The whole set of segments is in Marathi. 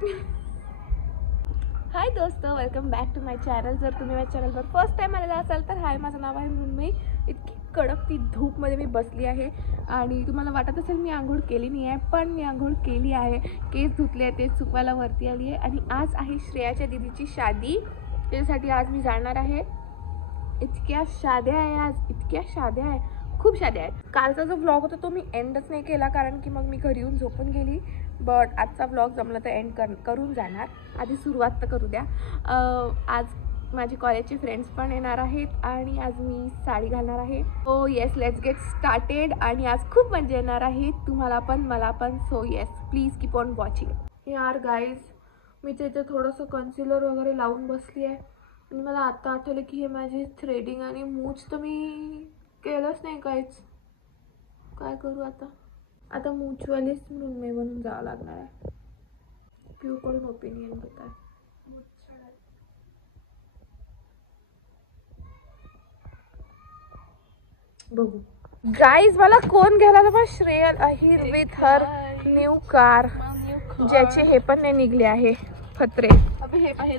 हाय दोस्तों, welcome back to my channel. जर तुम्ही माझ्या चॅनलवर फर्स्ट टाइम आलेला असाल तर हाय, माझं नाव आहे मृण्मयी. इतकी कडक ती धूपमध्ये मी बसली आहे आणि तुम्हाला वाटत असेल मी आंघोळ केली नाही आहे, पण मी आंघोळ केली आहे. केस धुतले आहे, ते सुकवायला वरती आली आहे आणि आज आहे श्रेयाच्या दीदीची शादी. त्याच्यासाठी आज मी जाणार आहे. इतक्या शाद्या आहे आज, इतक्या शाद्या आहे, खूप शाद्या आहे. कालचा जो व्लॉग होता तो मी एंडच नाही केला कारण की मग मी घरी येऊन झोपून गेली. बट आजचा व्लॉग जमला तर एंड करून जाणार. आधी सुरुवात तर करू द्या. आज माझी कॉलेजचे फ्रेंड्स पण येणार आहेत आणि आज मी साडी घालणार आहे. So yes, let's get started. आणि आज खूप मजा येणार आहे, तुम्हाला पण मला पण. So yes, please keep on watching. यार गाईज, मी त्याचं थोडंसं कन्सिलर वगैरे लावून बसली आहे आणि मला आता आठवलं की हे माझे थ्रेडिंग आणि मूछ तर मी केलंच नाही काहीच. काय करू आता मूछवालीच मृण्मयी बनून जावं लागणार आहे. पिऊकडून ओपिनियन घेत आहे. बघू गाईज, मला कोण घ्यायला पण Shreyal Ahir with her new car, ज्याचे हे पण नाही निघले आहे फत्रे.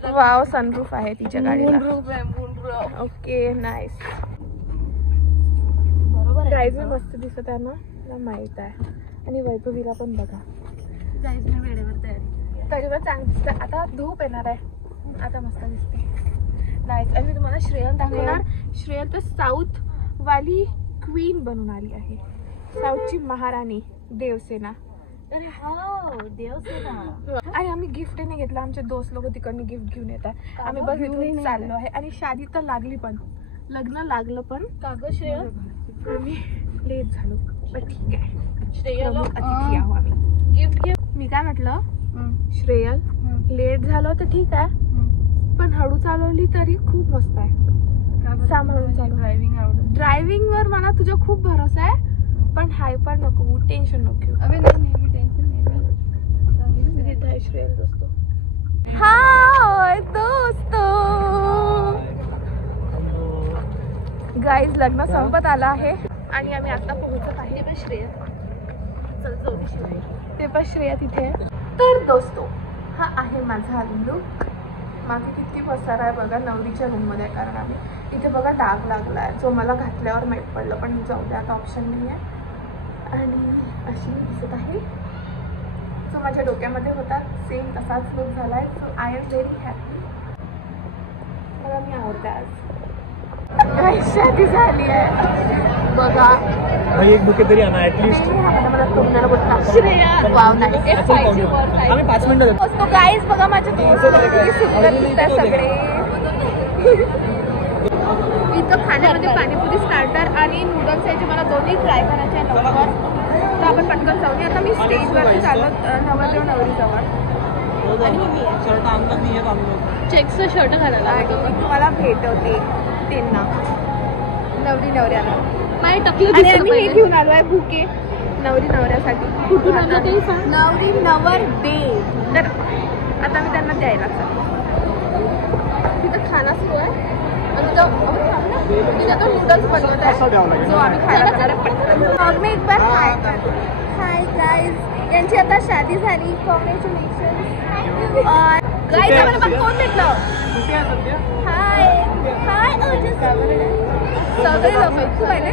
वाव, सनरूफ आहे तिच्या गाडीला. Okay, nice. गाईज मी मस्त दिसत आहे ना, मला माहित आहे. आणि वैभवीला पण बघा. गाईज मी वेळेवर तरी पण चांगली दिसते. आता धूप येणार आहे, आता मस्त दिसते. नाईस. आणि मी तुम्हाला श्रेयल दाखवणार. श्रेयल तर साऊथ वाली क्वीन बनून आली आहे, साऊथची महाराणी, देवसेना. आणि आम्ही गिफ्ट नाही घेतलं, आमचे दोस्त लोक तिकडनं गिफ्ट घेऊन येतात. आम्ही बस इथून चाललो आहे. आणि शादी तर लागली पण, लग्न लागलं पण. कागद श्रेयल आम्ही लेट झालो, पण ठीक आहे. श्रेयल अतिथी आहो आम्ही. गिफ्ट मी काय म्हटलं, श्रेयल लेट झालो तर ठीक आहे, पण हळू चालवली तरी खूप मस्त आहे. सांभाळून चालू. ड्रायव्हिंग वर मला तुझा खूप भरोसा आहे, पण हाय पण नको, टेन्शन नको घेऊ. अबे नाही, मी टेन्शन नाही. मी श्रेयल दोस्तो. हाय दोस्तो. गाईज, लग्न संपत आलं आहे आणि आम्ही आता पोहोचत आहे. ते पण श्रेया तिथे आहे. तर दोस्तो, हा आहे माझा लुक. मागे किती पसारा आहे बघा, नवरीच्या रूममध्ये आहे. कारण आम्ही इथे बघा डाग लागला आहे, जो मला घातल्यावर माहीत पडलं, पण जाऊ द्या, आता ऑप्शन नाही आहे. आणि अशी मी दिसत आहे. जो माझ्या डोक्यामध्ये होता सेम तसाच लुक झाला आहे. So I am very happy. मला मी आवडते आज. शादी झाली आहे बघा. एक बुके तरी आणा ॲटलिस्ट. मला तोंडाला बोलता श्रेया. Wow, nice. आम्ही 5 मिनिटं दोस्तो गाईज बघा, माझे किती सुंदर दिसतात सगळे. इथं खाण्यामध्ये पाणीपुरी, स्टार्टर आणि नूडल्स याचे मला दोन्ही ट्राय करायचे आहे लवकर. तर आपण पटकन जाऊया. आता मी स्टेजवरती चाललो नवरदेव नवरीजवळ. चेक्सचं शर्ट घालायला आणि मी तुम्हाला भेटवते त्यांना, नवरी नवऱ्याला. आणि आम्ही हे घेऊन आलो आहे बुके नवरी नवऱ्यासाठी. कुठून आलं ते सांग. नवरी नवर दे. तर आता मी त्यांना द्यायला चालू. तिथं खाना सुरू आहे आणि तिथं तो नूडल्स बनवत आहे, जो आम्ही खायला जाणार. मी एक बार हाय गाईज, यांची आता शादी झाली. Congratulation guys. आम्हाला पण कोण भेटलं. हाय हाय. सगळे लोक खूप आहे.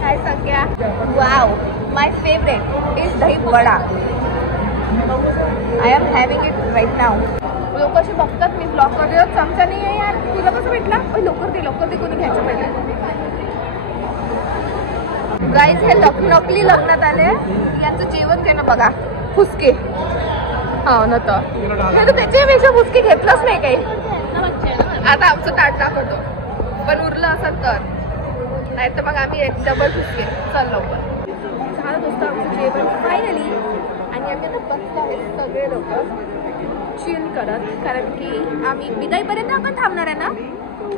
काय सगळ्या. Wow, my favourite is dahi vada. I am having it right now. लोक असे बघतात मी ब्लॉग करते, चमचा नाही आहे यार. तुला कसं भेटला. लवकर दे, कोणी घ्यायचं पाहिजे. गाईज, हे नकली लग्नात आले. यांचं जेवण घेणं बघा, फुसके. हा न तर त्याच्यापेक्षा फुसके घेतलंच नाही काही. आता आमचं ताट दाखवतो, पण उरलं असं तर, नाही तर मग आम्ही डबल फुसके. चल लवकर. झालं दोस्त आमचं जेवण फायनली. आणि आम्ही आता बसलो आहे सगळे लोक चिल करत, कारण की आम्ही बिदाईपर्यंत आपण थांबणार आहे ना.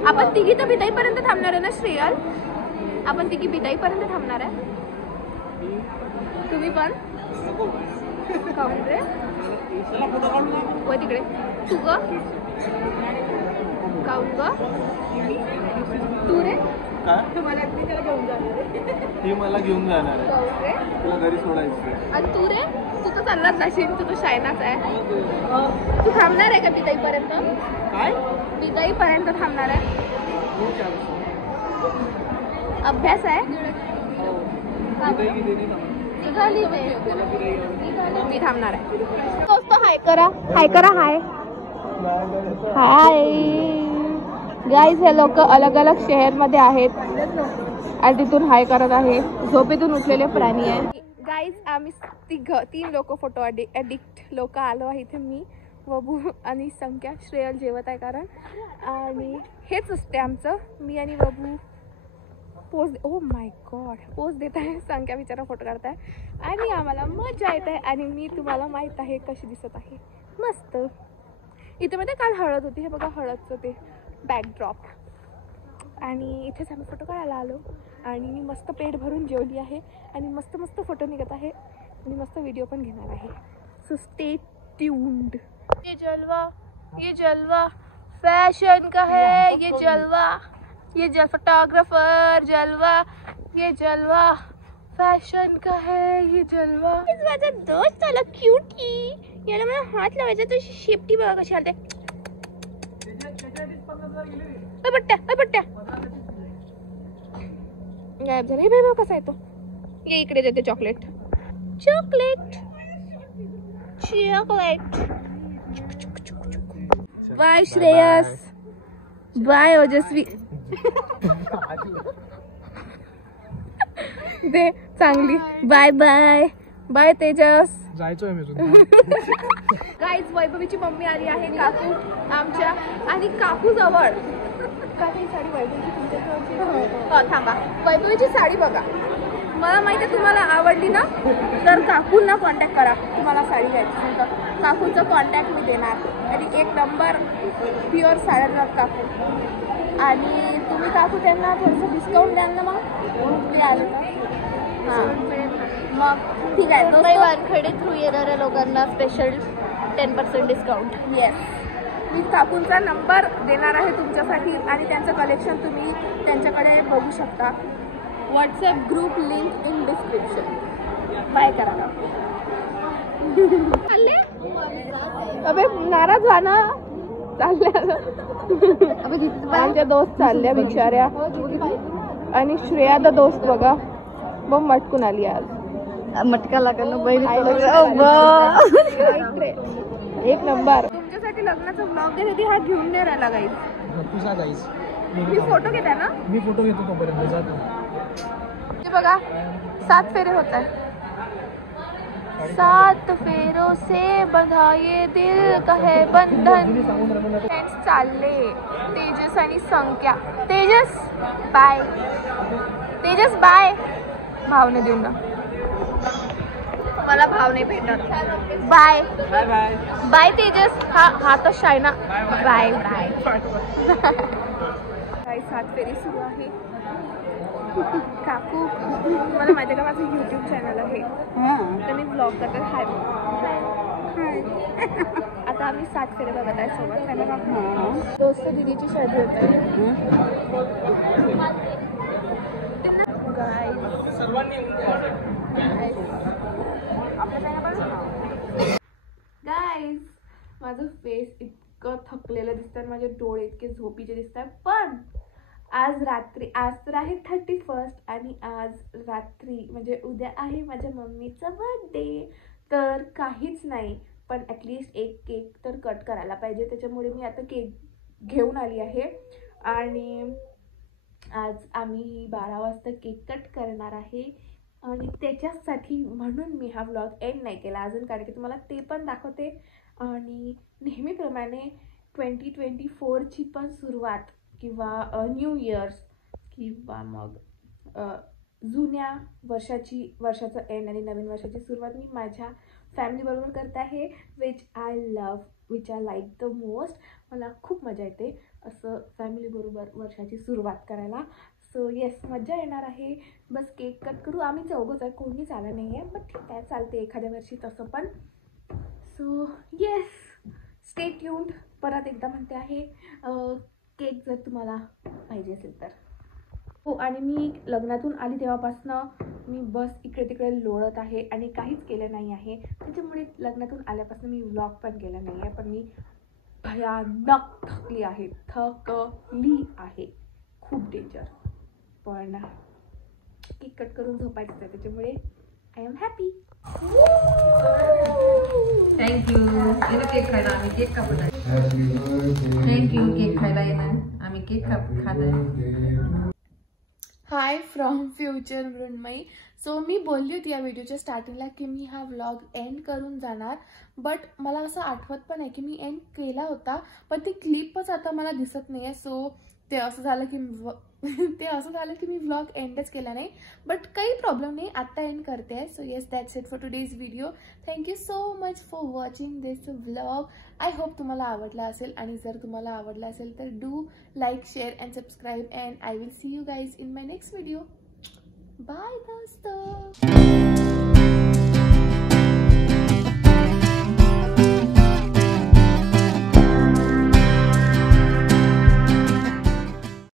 आपण तिघी तर बिदाईपर्यंत थांबणार आहे ना श्रेयल. आपण तिघी बिदाईपर्यंत थांबणार आहे. तुम्ही पण काऊन रे व तिकडे तू ग, काऊन ग तू रे. का मला मी त्याला घेऊन जाणार आहे. ती मला घेऊन जाणार आहे. जाऊ रे. तुला घरी सोडायचं. आणि तू रे, तू तर चाललाच जाशील, तू तर शायनाच आहे. तू थांबणार आहे का बिदाईपर्यंत? काय बिदाईपर्यंत थांबणार आहे? अभ्यास आहे. निघाली मी थांबणार आहे. दोस्त हाय करा, हाय करा, हाय हाय गाईज. हे लोक अलग अलग शहरमध्ये आहेत आणि तिथून हाय करत आहे. झोपेतून उठलेले प्राणी आहे. गाईज आम्ही 3 लोक फोटो ॲडिक्ट लोक आलो आहे इथे. मी, वबू आणि संख्या. श्रेयल जेवत आहे कारण. आणि हेच असते आमचं. मी आणि वबू pose, oh my god, pose देत आहे. संख्या बिचारा फोटो काढत आहे आणि आम्हाला मजा येत आहे. आणि मी तुम्हाला माहीत आहे कशी दिसत आहे, मस्त. इथे मध्ये काल हळद होती. हे बघा हळदचं ते बॅकड्रॉप. आणि इथेच आम्ही फोटो काढायला आलो. आणि मी मस्त पेट भरून जेवली आहे आणि मस्त मस्त फोटो निघत आहे आणि मस्त व्हिडिओ पण घेणार आहे. So stay tuned. ये जलवा फैशन का है. ये फोटोग्राफर जलवा. ये जलवा फॅशन का है. ये जलवा. माझा दोस्त आला क्यूटी. याला मला हात लावायचा. तुझी शेपटी बघा कशी आलते. पट्ट्या गायब झाला. हे बघ कसा येतो. ये इकडे देते chocolate. Bye Shreyas. Bye Ojaswi. दे चांगली. Bye bye. बाय तेजस. जायचोय मी गाईज वैभवीची मम्मी आली आहे. काकू आमच्या. आणि काकू जवळ काही साडी वैभवीची तुमच्या थांबा. वैभवीची साडी बघा. मला माहिती आहे तुम्हाला आवडली ना तर काकूंना कॉन्टॅक्ट करा. तुम्हाला साडी घ्यायची असेल तर काकूचा कॉन्टॅक्ट मी देणार. आणि 1 नंबर प्युअर साड्या काकू. आणि तुम्ही काकू त्यांना थोडंसं डिस्काउंट द्याल ना मग ते आले तर. हां मग ठीक आहे. वानखेडे थ्रू येणाऱ्या लोकांना स्पेशल 10% डिस्काउंट. येस. मी काकूंचा नंबर देणार आहे तुमच्यासाठी. आणि त्यांचं कलेक्शन तुम्ही त्यांच्याकडे बघू शकता. WhatsApp group link in description. Bye करा. अबे नाराज व्हा ना. चालल्या आमच्या दोस्त चालल्या बिचाऱ्या. आणि श्रेया द दोस्त बघा बघ मटकून आली आज. मटका लागला बैल. 1 नंबर. तुमच्यासाठी लग्नाचा ब्लॉग घेण्यासाठी हा घेऊन नाही राहिला गाईस. तुझा जाईस. मी फोटो घेते ना. मी फोटो घेतो तोपर्यंत जातो. ते बघा 7 फेरे होत आहे. 7 फेरों से बंधा ये दिल का है बंधन. फ्रेंड्स चालले. तेजस आणि संख्या. तेजस बाय. तेजस बाय. भावने देऊन ना. मला भाव नाही भेटत. Bye bye bye. Bye Tejas. हा तर शायना. Bye bye. काय 7 फेरी सुरू आहे. काकू मला माहिती आहे का माझं YouTube चॅनल आहे तर मी ब्लॉग करते. हाय आता आम्ही 7 फेरे बघत आहे सोबत. त्याला दोस्त दिदीची शादी होत आहे. गाईज माझं फेस इतकं थकलेलं दिसतं. माझे डोळे इतके झोपीचे दिसत आहे. पण आज तर आहे 31 आणि आज रात्री म्हणजे उद्या आहे माझ्या मम्मीचा बर्थडे. तर काहीच नाही पण ॲटलिस्ट एक केक तर कट करायला पाहिजे. त्याच्यामुळे मी आता केक घेऊन आली आहे. आणि आज आम्ही 12 वाजता केक कट करणार आहे. आणि त्याच्यासाठी म्हणून मी हा व्लॉग एंड नाही केला अजून कारण की तुम्हाला ते पण दाखवते. आणि नेहमीप्रमाणे 2024ची पण सुरुवात किंवा न्यू इयर्स किंवा मग जुन्या वर्षाचं एंड आणि नवीन वर्षाची सुरुवात मी माझ्या फॅमिलीबरोबर करत आहे. Which I like the most. मला खूप मजा येते असं फॅमिलीबरोबर वर्षाची सुरुवात करायला. सो येस मजा येणार आहे. बस केक कट करू. आम्ही 4घंच आहे. कोणीच आलं नाही आहे. बट ठीक आहे चालते एखाद्या वर्षी तसं पण. So yes stay tuned. परत एकदा म्हणते आहे केक जर तुम्हाला पाहिजे असेल तर हो, आणि मी लग्नातून आली तेव्हापासनं मी बस इकडे तिकडे लोळत आहे आणि काहीच केलं नाही आहे. त्याच्यामुळे लग्नातून आल्यापासून मी व्लॉग पण केला नाही आहे. पण मी भयानक थकली आहे, खूप डेंजर. पण केक कट करून झोपायचं आहे, त्याच्यामुळे आय एम हॅपी. थँक्यू. येणं केक खायला, आम्ही केक कापत आहे. थँक्यू केक खायला येणं, आम्ही केक खात आहे. Hi from future Mrunmayi. So मी बोलली होती या व्हिडिओच्या स्टार्टिंगला की मी हा व्लॉग एंड करून जाणार, बट मला असं आठवत पण आहे की मी एंड केला होता, पण ती क्लिपच आता मला दिसत नाही आहे. सो ते असं झालं की मी व्लॉग एंडच केला नाही, बट काही प्रॉब्लेम नाही, आत्ता एंड करते आहे. So yes, that's it for today's video. Thank you so much for watching this vlog. I hope तुम्हाला आवडला असेल, आणि जर तुम्हाला आवडला असेल तर do like, share and subscribe, and I will see you guys in my next video. Bye दोस्तों.